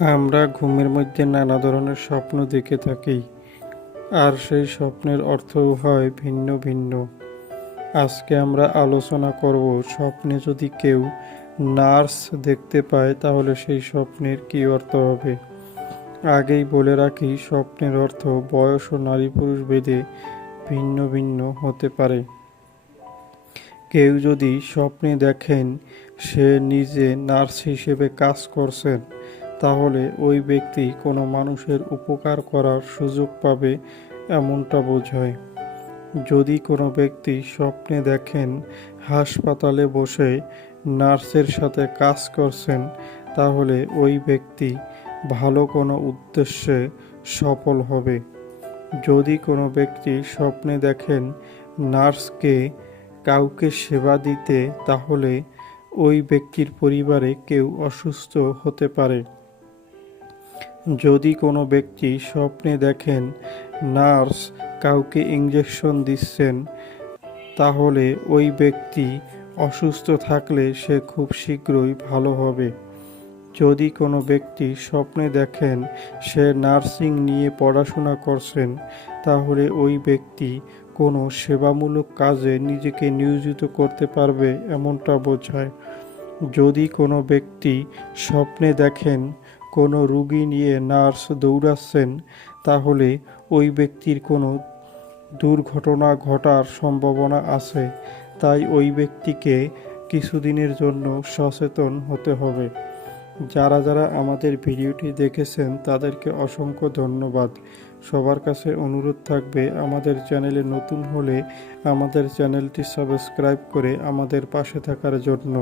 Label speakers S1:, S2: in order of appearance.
S1: আমরা ঘুমের মধ্যে নানা ধরনের স্বপ্ন দেখে থাকি, আর সেই স্বপ্নের অর্থও হয় ভিন্ন ভিন্ন। আজকে আমরা আলোচনা করব স্বপ্নে যদি কেউ নার্স দেখতে পায়, তাহলে সেই স্বপ্নের কী অর্থ হবে? আগেই বলে রাখি, স্বপ্নের অর্থ বয়স ও নারী পুরুষ ভেদে ভিন্ন ভিন্ন হতে পারে। কেউ যদি স্বপ্নে দেখেন, সে নিজে নার্স হিসেবে কাজ করছেন তাহলে ওই ব্যক্তি কোনো মানুষের উপকার করার সুযোগ পাবে এমনটা বোঝায়। যদি কোনো ব্যক্তি স্বপ্নে দেখেন, হাসপাতালে বসে নার্সের সাথে কাজ করছেন, তাহলে ওই ব্যক্তি ভালো কোনো উদ্দেশ্যে সফল হবে। যদি কোনো ব্যক্তি স্বপ্নে দেখেন নার্সকে কাউকে সেবা দিতে, তাহলে ওই ব্যক্তির পরিবারে কেউ অসুস্থ হতে পারে। যদি কোনো ব্যক্তি স্বপ্নে দেখেন নার্স কাউকে ইঞ্জেকশন দিচ্ছেন, তাহলে ওই ব্যক্তি অসুস্থ থাকলে সে খুব শীঘ্রই ভালো হবে। যদি কোনো ব্যক্তি স্বপ্নে দেখেন সে নার্সিং নিয়ে পড়াশোনা করছেন, তাহলে ওই ব্যক্তি কোনো সেবামূলক কাজে নিজেকে নিয়োজিত করতে পারবে এমনটা বোঝায়। যদি কোনো ব্যক্তি স্বপ্নে দেখেন কোনো রুগী নিয়ে নার্স দৌড়াচ্ছেন, তাহলে ওই ব্যক্তির কোনো দুর্ঘটনা ঘটার সম্ভাবনা আছে। তাই ওই ব্যক্তিকে কিছুদিনের জন্য সচেতন হতে হবে। যারা যারা আমাদের ভিডিওটি দেখেছেন, তাদেরকে অসংখ্য ধন্যবাদ। সবার কাছে অনুরোধ থাকবে, আমাদের চ্যানেলে নতুন হলে আমাদের চ্যানেলটি সাবস্ক্রাইব করে আমাদের পাশে থাকার জন্য।